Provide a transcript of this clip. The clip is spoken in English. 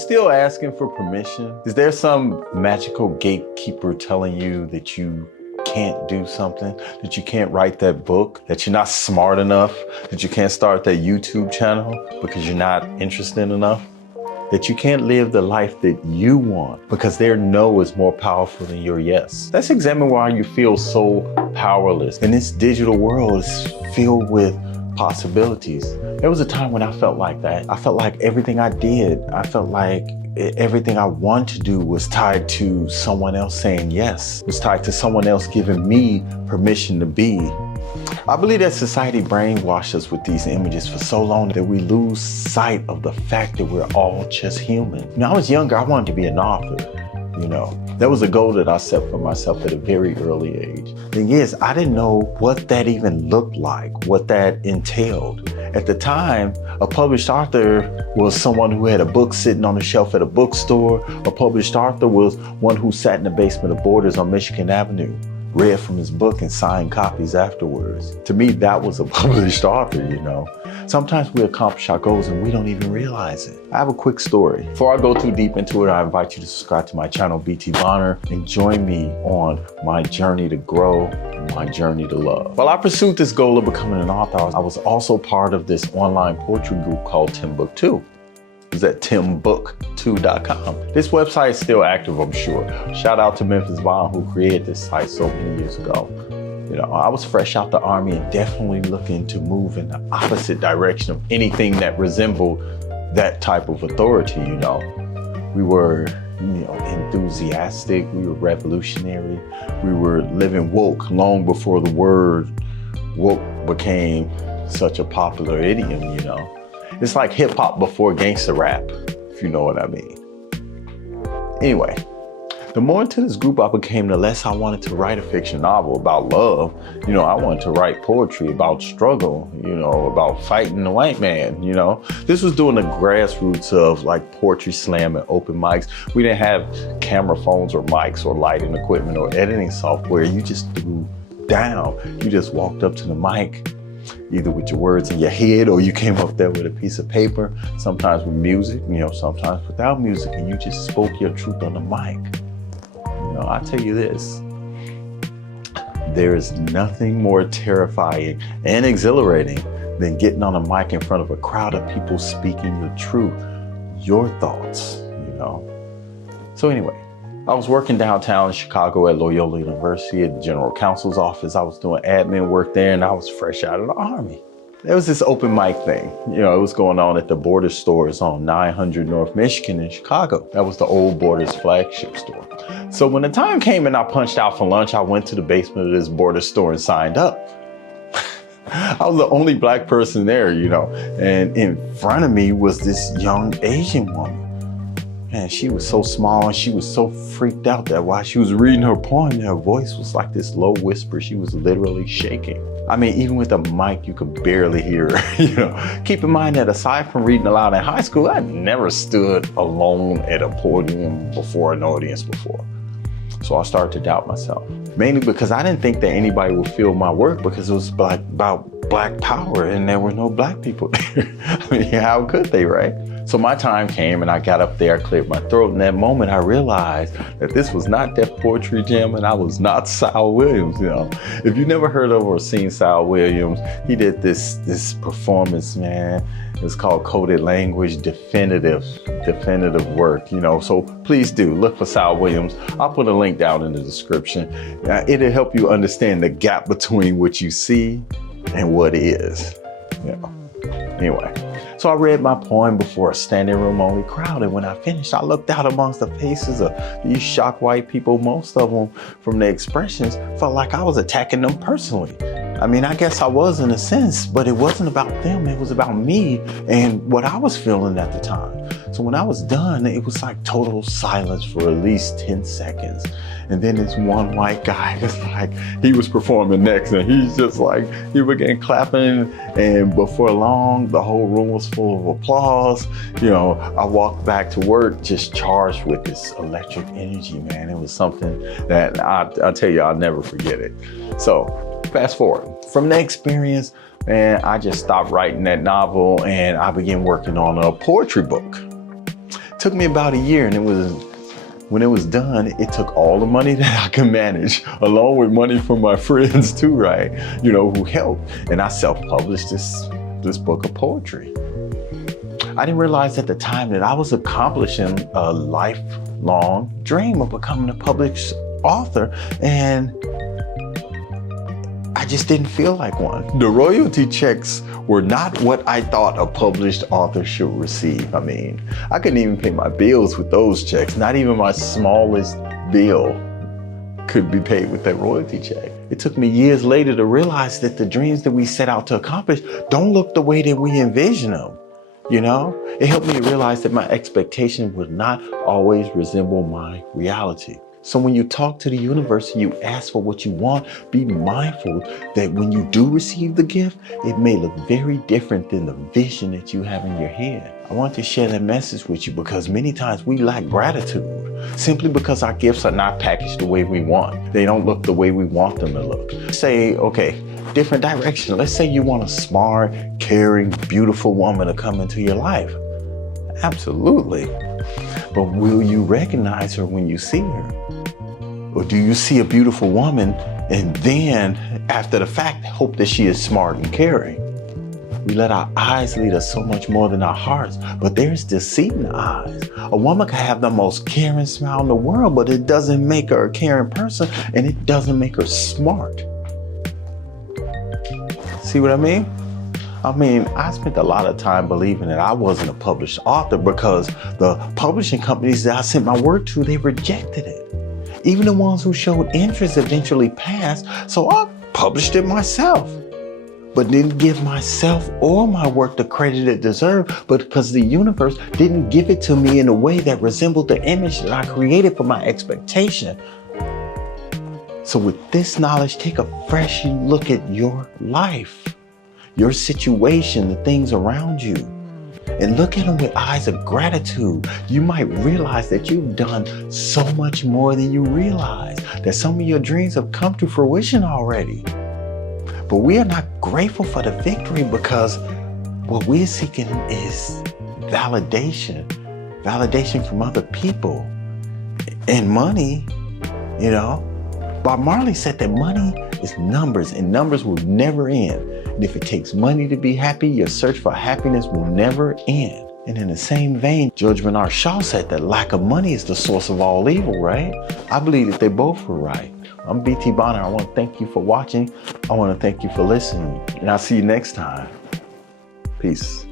still asking for permission? Is there some magical gatekeeper telling you that you can't do something, that you can't write that book, that you're not smart enough, that you can't start that YouTube channel because you're not interested enough, that you can't live the life that you want because their no is more powerful than your yes? Let's examine why you feel so powerless. And this digital world is filled with possibilities. There was a time when I felt like that. I felt like everything I did, I felt like everything I wanted to do was tied to someone else saying yes, was tied to someone else giving me permission to be. I believe that society brainwashed us with these images for so long that we lose sight of the fact that we're all just human. When I was younger, I wanted to be an author. That was a goal that I set for myself at a very early age. Thing is, I didn't know what that even looked like, what that entailed. At the time, a published author was someone who had a book sitting on the shelf at a bookstore. A published author was one who sat in the basement of Borders on Michigan Avenue, read from his book and signed copies afterwards. To me, that was a published author, Sometimes we accomplish our goals and we don't even realize it. I have a quick story. Before I go too deep into it, I invite you to subscribe to my channel, BT Bonner, and join me on my journey to grow and my journey to love. While I pursued this goal of becoming an author, I was also part of this online poetry group called Tim Book 2. It was at timbook2.com. This website is still active, I'm sure. Shout out to Memphis Vaughn, who created this site so many years ago. I was fresh out the Army and definitely looking to move in the opposite direction of anything that resembled that type of authority, We were, enthusiastic, we were revolutionary, we were living woke long before the word woke became such a popular idiom, It's like hip hop before gangster rap, if you know what I mean. Anyway, the more into this group I became, the less I wanted to write a fiction novel about love. I wanted to write poetry about struggle, about fighting the white man, This was during the grassroots of like poetry slam and open mics. We didn't have camera phones or mics or lighting equipment or editing software. You just threw down. You just walked up to the mic, either with your words in your head or you came up there with a piece of paper, sometimes with music, sometimes without music, and you just spoke your truth on the mic. I tell you this, there is nothing more terrifying and exhilarating than getting on a mic in front of a crowd of people speaking your truth, your thoughts, So anyway, I was working downtown in Chicago at Loyola University at the General Counsel's office. I was doing admin work there and I was fresh out of the Army. There was this open mic thing. It was going on at the Borders stores on 900 North Michigan in Chicago. That was the old Borders flagship store. So when the time came and I punched out for lunch, I went to the basement of this Borders store and signed up. I was the only black person there, and in front of me was this young Asian woman. Man, she was so small and she was so freaked out that while she was reading her poem, her voice was like this low whisper. She was literally shaking. I mean, even with a mic, you could barely hear her. Keep in mind that aside from reading aloud in high school, I'd never stood alone at a podium before an audience before. So I started to doubt myself, mainly because I didn't think that anybody would feel my work because it was about black power and there were no black people there. I mean, how could they, right? So my time came and I got up there, I cleared my throat. In that moment, I realized that this was not Def Poetry Jam and I was not Sal Williams, If you never heard of or seen Sal Williams, he did this performance, man. It's called Coded Language, definitive work, So please do look for Sal Williams. I'll put a link down in the description. It'll help you understand the gap between what you see and what is, Anyway. So I read my poem before a standing room only crowd, and when I finished, I looked out amongst the faces of these shocked white people. Most of them, from their expressions, felt like I was attacking them personally. I mean, I guess I was in a sense, but it wasn't about them. It was about me and what I was feeling at the time. So when I was done, it was like total silence for at least 10 seconds. And then this one white guy, it's like he was performing next and he's just like, he began clapping. And before long, the whole room was full of applause. I walked back to work just charged with this electric energy, man. It was something that I'll tell you, I'll never forget it. So fast forward from that experience, man, I just stopped writing that novel and I began working on a poetry book. Took me about a year, and when it was done, it took all the money that I could manage, along with money from my friends too, right? You know, who helped. And I self-published this book of poetry. I didn't realize at the time that I was accomplishing a lifelong dream of becoming a published author, and I just didn't feel like one. The royalty checks were not what I thought a published author should receive. I mean, I couldn't even pay my bills with those checks. Not even my smallest bill could be paid with that royalty check. It took me years later to realize that the dreams that we set out to accomplish don't look the way that we envision them. You know, it helped me realize that my expectation would not always resemble my reality. So when you talk to the universe and you ask for what you want, be mindful that when you do receive the gift, it may look very different than the vision that you have in your head. I want to share that message with you because many times we lack gratitude simply because our gifts are not packaged the way we want. They don't look the way we want them to look. Say, okay, different direction. Let's say you want a smart, caring, beautiful woman to come into your life. Absolutely. But will you recognize her when you see her? Or do you see a beautiful woman and then, after the fact, hope that she is smart and caring? We let our eyes lead us so much more than our hearts, but there's deceit in the eyes. A woman can have the most caring smile in the world, but it doesn't make her a caring person, and it doesn't make her smart. See what I mean? I spent a lot of time believing that I wasn't a published author because the publishing companies that I sent my work to, they rejected it. Even the ones who showed interest eventually passed, so I published it myself. But didn't give myself or my work the credit it deserved, but because the universe didn't give it to me in a way that resembled the image that I created for my expectation. So with this knowledge, take a fresh look at your life, your situation, the things around you, and look at them with eyes of gratitude. You might realize that you've done so much more than you realize, that some of your dreams have come to fruition already. But we are not grateful for the victory because what we're seeking is validation from other people. And money, you know, Bob Marley said that money is numbers and numbers will never end. And if it takes money to be happy, your search for happiness will never end. And in the same vein, George Bernard Shaw said that lack of money is the source of all evil, right? I believe that they both were right. I'm BT Bonner. I want to thank you for watching. I want to thank you for listening. And I'll see you next time. Peace.